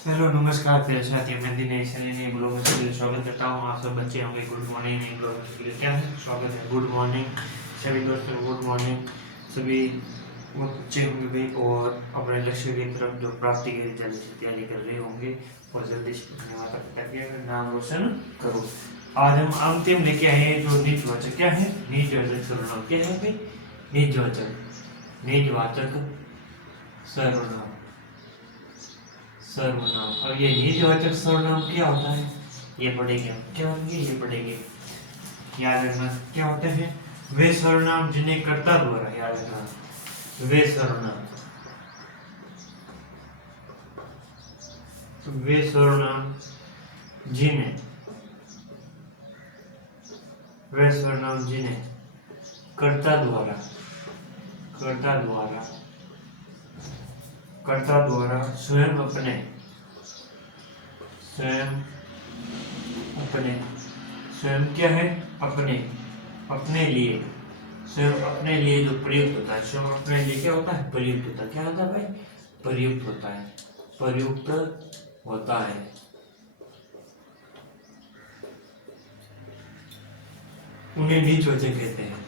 Hello नमस्कार प्रिय साथियों, मैं दिनेश नए ब्लॉग में सबका स्वागत करता हूँ। आप सब बच्चे होंगे गुड मॉर्निंग। नए ब्लॉग के लिए क्या है स्वागत है। गुड मॉर्निंग सभी दोस्तों, गुड मॉर्निंग सभी बच्चे होंगे भाई, और अपने लक्ष्य की तरफ जो प्राप्ति के लिए जल्दी से तैयारी कर रहे होंगे और जल्दी से अपने माता पिता के नाम रोशन करो। आज हम अंतिम लेके आए हैं जो निजवाचक क्या है, निजवाचक सर्वनाम क्या है भाई, निजवाचक सर्वनाम सर्वनाम। अब ये निजवाचक सर्वनाम क्या होता है ये पढ़ेंगे हम, क्या होंगे ये पढ़ेंगे। याद रखना क्या होते हैं वे सर्वनाम जिन्हें कर्ता द्वारा, याद रखना वे सर्वनाम, वे सर्वनाम जिन्हें, वे सर्वनाम जिन्हें कर्ता द्वारा, कर्ता द्वारा, कर्ता द्वारा स्वयं अपने, स्वयं अपने, स्वयं क्या है अपने, अपने लिए, स्वयं अपने लिए जो प्रयुक्त होता है, स्वयं अपने लिए क्या होता है प्रयुक्त होता है। क्या होता है भाई प्रयुक्त होता है, प्रयुक्त होता है। उन्हें निजवाचक कहते हैं,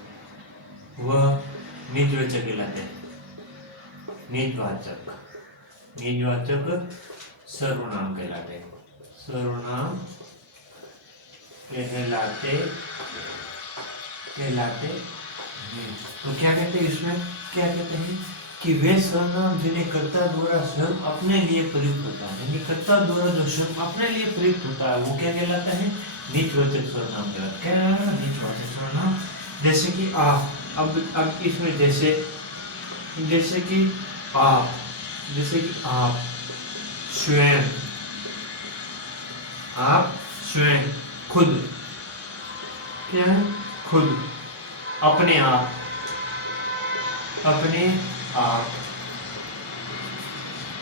वह निजवाचक कहलाते हैं। निजवाचक, निजवाचक सर्वनाम कहलाते हैं, सर्वनाम कहलाते कहलाते हैं। तो क्या कहते हैं इसमें, क्या कहते हैं कि वे सर्वनाम जिन्हें कर्ता द्वारा स्वयं अपने लिए प्रयुक्त होता है, यानी कर्ता द्वारा जो स्वयं अपने लिए प्रयुक्त होता है वो क्या कहलाता है निजवाचक सर्वनाम कहलाता है। क्या निजवाचक सर्वनाम, जैसे कि आप, अब इसमें जैसे, जैसे कि आप, जैसे कि आप स्वयं, आप स्वयं, खुद, क्या है खुद, अपने आप, अपने आप,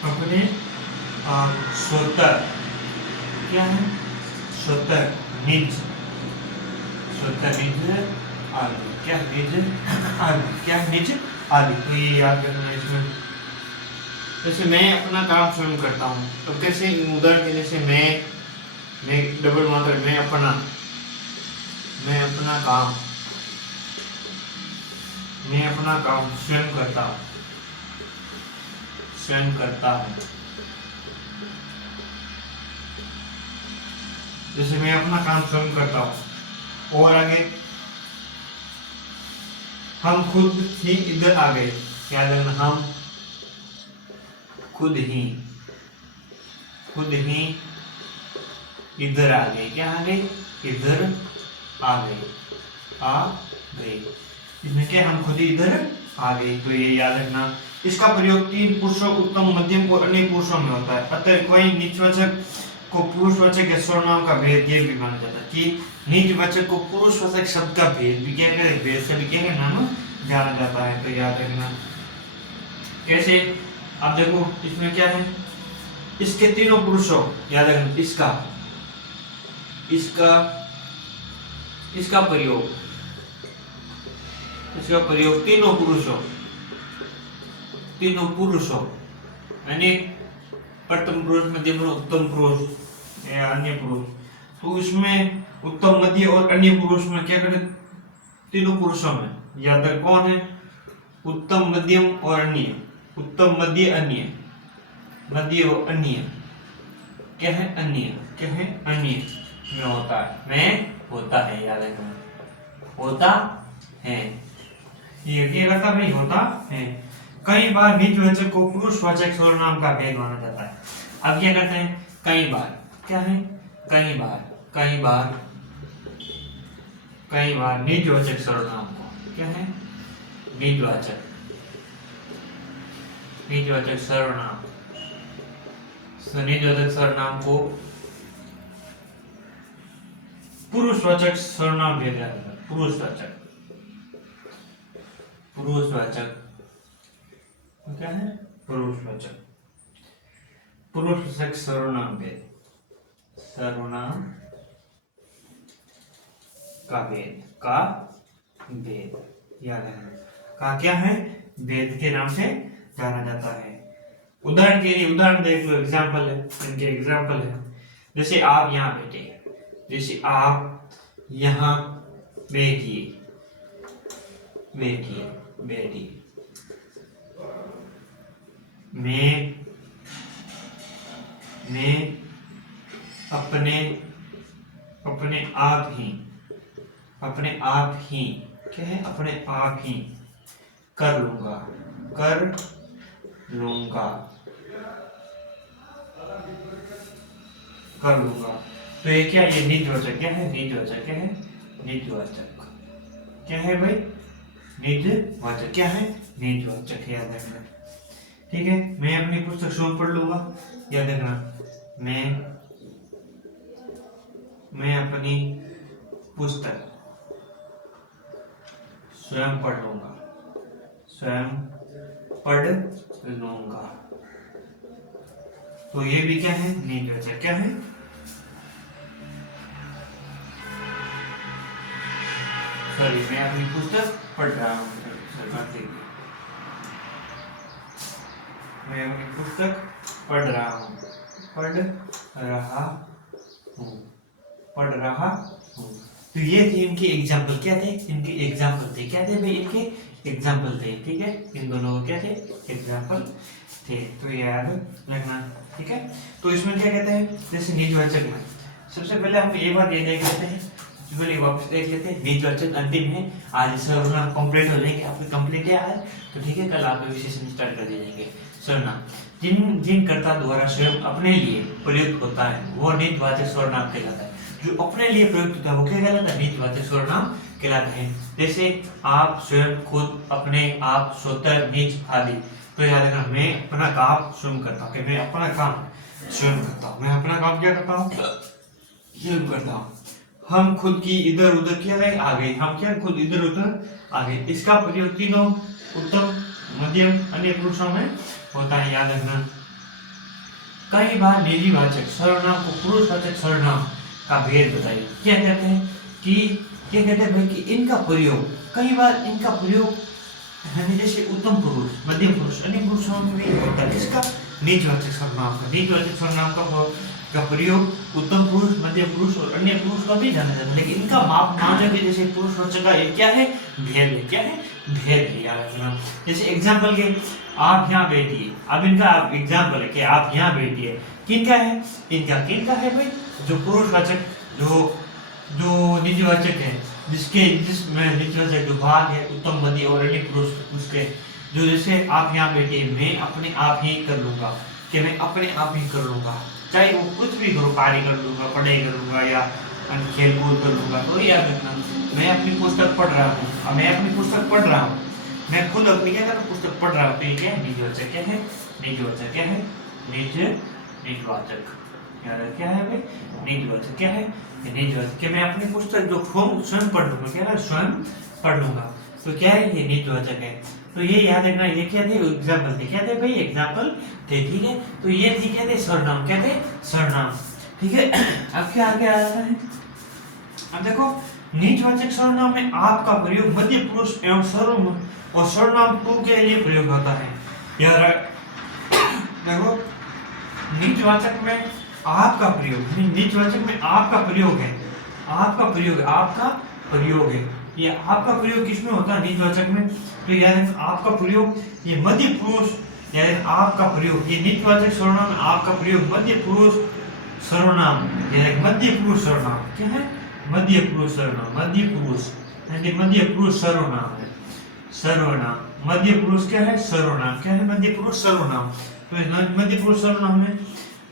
अपने आप, स्वतः, क्या है स्वतः, निज, स्वतः, निज आदि, क्या निज आदि, क्या निज आदि। तो ये याद रखना इसमें। जैसे मैं अपना काम स्वयं करता हूँ, तो कैसे उदाहरण के जैसे मैं डबल मात्रा, मैं अपना, मैं अपना काम, मैं अपना काम स्वयं करता हूँ, स्वयं करता हूँ। जैसे मैं अपना काम स्वयं करता हूँ। और आगे हम खुद ही इधर आ गए, याद रखना हम खुद ही, खुद ही इधर आ गए, क्या आ गए इधर आ गए, आ गए। इसमें क्या हम खुद ही इधर आ गए। तो ये याद रखना। इसका प्रयोग तीन पुरुषों, उत्तम, मध्यम और अन्य पुरुषों में होता है। अतः कोई निजवाचक को पुरुषवाचक या सर्वनाम का भेद ये भी माना जाता है कि निजवाचक को पुरुषवाचक शब्द का भेद भी क्या है, भेद से भी क्या है नाम जाना जाता है। तो याद रखना कैसे। आप देखो इसमें क्या है, इसके तीनों पुरुषों, याद रखना इसका, इसका, इसका प्रयोग, इसका प्रयोग तीनों पुरुषों, तीनों पुरुषों यानी प्रथम पुरुष, मध्यम पुरुष, उत्तम पुरुष या अन्य पुरुष। तो इसमें उत्तम, मध्य और अन्य पुरुष में क्या करें, तीनों पुरुषों में याद रख कौन है उत्तम, मध्यम और अन्य, उत्तम, मध्य, अन्य, मध्य और अन्य, क्या है अन्य, क्या है अन्य में होता है, में होता है, याद रखना होता है। ये करता भाई होता है। कई बार निजवाचक को पुरुषवाचक सर्वनाम का भेद माना जाता है। अब क्या करते हैं कई बार, क्या है कई बार, कई बार, कई बार निजवाचक सर्वनाम को, क्या है निजवाचक, निजवाचक सर्वनाम, निजवाचक सर्वनाम को पुरुषवाचक सर्वनाम दिया जाता है। पुरुषवाचक, पुरुषवाचक क्या है पुरुषवाचक, पुरुषवाचक सर्वनाम भेद, सर्वनाम का भेद, का भेद, याद रखना का क्या है भेद के नाम से जाना जाता है। उदाहरण के लिए उदाहरण देख लो, एग्जाम्पल है, इनके एग्जाम्पल है। जैसे आप यहाँ बैठे, जैसे आप यहाँ बैठिए, बैठिए, बैठिए। मैं अपने आप ही, अपने आप ही क्या है, अपने आप ही कर लूंगा, कर लूंगा, कर लूंगा। तो ये क्या, ये निजवाचक क्या है, निजवाचक क्या है, निजवाचक क्या है भाई, निजवाचक क्या है, निजवाचक, याद रखना। ठीक है, मैं अपनी पुस्तक स्वयं पढ़ लूंगा, याद रखना। मैं अपनी पुस्तक स्वयं पढ़ लूंगा, स्वयं पढ़ लूंगा। तो ये भी क्या है, निजवाचक क्या है, सॉरी, मैं अपनी पुस्तक पढ़ रहा हूँ, मैं अपनी पुस्तक पढ़ रहा हूँ, पढ़ रहा हूँ, पढ़ रहा हूँ। तो ये थे इनके एग्जाम्पल, क्या थे, इनके एग्जाम्पल थे, क्या थे भाई, इनके एग्जाम्पल थे। ठीक है, इन दोनों को क्या थे, एग्जाम्पल थे। तो याद रखना। ठीक है, तो इसमें क्या कहते हैं, जैसे निजवाचक में सबसे पहले हम ये बात ये देख लेते हैं, चलिए वापस देख लेते हैं। निजवाचक अंतिम है, आज सर्वनाम कंप्लीट हो जाएंगे, आपकी कंप्लीट है आज, तो ठीक है, कल आप विशेषण स्टार्ट कर दीजिएंगे। सर्वनाम जिन कर्ता द्वारा स्वयं अपने लिए प्रयुक्त होता है वो निजवाचक सर्वनाम कहलाता है। जो अपने लिए प्रयुक्त होता है वो क्या कहलाता है, निजवाचक सर्वनाम कहलाता है। जैसे आप, स्वयं, खुद, अपने, आप, स्वतः, निज आदि। तो याद रखना, मैं अपना काम स्वयं करता हूँ, मैं अपना काम स्वयं करता हूँ, मैं अपना काम क्या करता हूँ, स्वयं करता हूँ। हम खुद की इधर उधर क्या है, आगे, हम क्या खुद इधर उधर आगे। इसका प्रयोग तीनों उत्तम, मध्यम, अन्य पुरुषों में होता है, याद रखना। कई बार निजवाचक सर्वनाम को पुरुषवाचक सर्वनाम का भेद बताइए। क्या कहते हैं कि, क्या कहते हैं भाई कि इनका प्रयोग, कई बार इनका प्रयोग है, जैसे उत्तम पुरुष, मध्यम पुरुष, अन्य पुरुषों में भी होता है। किसका, निजवाचक सर्वनाम का, निजवाचक सर्वनाम का प्रयोग उत्तम पुरुष, मध्यम पुरुष और अन्य पुरुष का भी जाना जाता है। लेकिन इनका माप मान लो कि जैसे पुरुषवाचक का क्या है, भेद है, क्या है, भेद है, याद रखना। जैसे एग्जाम्पल के, आप यहाँ बैठिए, अब इनका एग्जाम्पल है कि आप यहाँ बैठिए, किनका है, किनका है भाई, जो पुरुषवाचक, जो निजवाचक है, जिसमें निजवाचक जो भाग है उत्तम, मध्य और अन्य पुरुष, उसके जो, जैसे आप यहाँ बैठिए, मैं अपने आप ही कर लूंगा, कि मैं अपने आप ही कर लूंगा, चाहे वो कुछ भी करो, कार्य कर लूंगा, पढ़ाई कर लूंगा या खेल कूद कर लूंगा। तो याद रखना, मैं अपनी पुस्तक पढ़ रहा हूँ, अब मैं अपनी पुस्तक पढ़ रहा हूँ, मैं खुद अपनी क्या कर रहा हूँ, पुस्तक पढ़ रहा हूँ। तो ये क्या है, निजवाचक क्या है, निजवाचक क्या है, निजवाचक, याद क्या है भाई, निजवाचक क्या है, निजवाचक, कि मैं अपनी पुस्तक जो स्वयं पढ़ लूंगा, क्या है, स्वयं पढ़ लूंगा। तो क्या है, ये निजवाचक है। तो ये याद रखना, ये क्या थे, एग्जाम्पल थे, क्या थे भाई, एग्जाम्पल थे। ठीक है, तो ये थी क्या थे, सर्वनाम, क्या थे, सर्वनाम। ठीक है, अब क्या आगे आ रहा है, अब देखो, निजवाचक सर्वनाम में आप का प्रयोग मध्य पुरुष एवं सर्वनाम तू के लिए प्रयोग होता है। याद देखो, निजवाचक में आपका प्रयोग, निजवाचक में आपका प्रयोग है, आपका प्रयोग, आपका प्रयोग है। ये आपका प्रयोग किसमें होता है, निजवाचक में। तो याद रखना, आपका प्रयोग ये मध्य पुरुष, याद आपका प्रयोग, ये निजवाचक सर्वनाम में आपका प्रयोग मध्य पुरुष सर्वनाम, यानी मध्य पुरुष सर्वनाम, क्या है, मध्य पुरुष सर्वनाम, मध्य पुरुष यानी मध्य पुरुष सर्वनाम है, सर्वनाम, मध्य पुरुष क्या है, सर्वनाम, क्या है, मध्य पुरुष सर्वनाम। तो मध्य पुरुष सर्वनाम में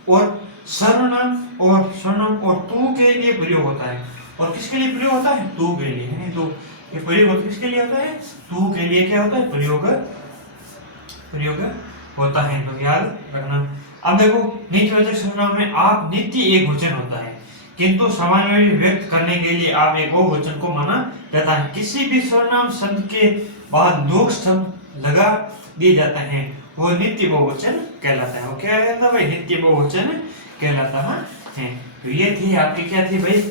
और सर्वनाम और तू के लिए प्रयोग होता है। और किसके लिए प्रयोग होता है, तू के लिए, है तो ये प्रयोग किसके लिए होता है, तू के लिए क्या होता है, प्रयोग होता है। तो याद रखना। अब देखो, निजवाचक सर्वनाम में आप नित्य एक वचन होता है, किंतु सामान्य व्यक्त करने के लिए आप एक बहुवचन को माना जाता है। किसी भी सर्वनाम शब्द के बाद दो शब्द लगा दिए जाते हैं, वो नित्य बहुवचन कहलाता है। वो क्या कहलाता है भाई, नित्य बहुवचन कहलाता है। तो ये थी आपकी, क्या थी भाई,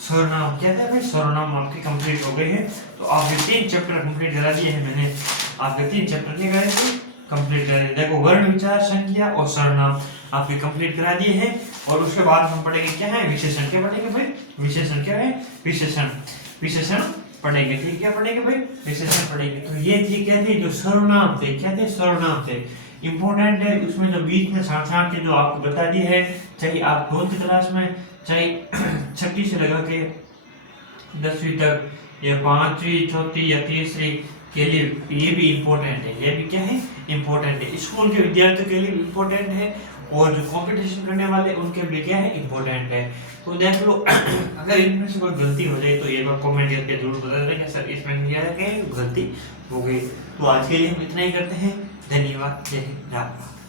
सर्वनाम। क्या था भाई, सर्वनाम आपके कंप्लीट हो गए हैं। तो आपके 3 चैप्टर कंप्लीट करा दिए हैं मैंने, आपके 3 चैप्टर क्या करे थे, कंप्लीट कर दिए। देखो वर्ण, विचार, संज्ञा और सर्वनाम आपके कंप्लीट करा दिए हैं। और उसके बाद हम पढ़ेंगे क्या है, विशेषण। क्या पढ़ेंगे भाई, विशेषण। क्या है, विशेषण। विशेषण पढ़ेंगे, ठीक है, पढ़ेंगे भाई, विशेषण पढ़ेंगे। तो ये थी क्या थी, जो सर्वनाम थे, क्या थे, सर्वनाम थे, इंपॉर्टेंट है। उसमें जो बीच में छाट के जो आपको बता दिए है, चाहे आप 12th क्लास में, चाहे 6ठी से लगा के 10वीं तक, या 5वीं, 4थी या 3री के लिए ये भी इम्पोर्टेंट है। ये भी क्या है, इम्पोर्टेंट है। स्कूल के विद्यार्थियों के लिए इम्पोर्टेंट है, और जो कंपटीशन करने वाले उनके लिए क्या है, इम्पोर्टेंट है। तो देख लो अगर इनमें से कोई गलती हो जाए तो ये बात कमेंट करके जरूर बता देना कि सर इसमें क्या है, गलती हो गई। तो आज के लिए हम इतना ही करते हैं। धन्यवाद। जय हिंद। राम राम।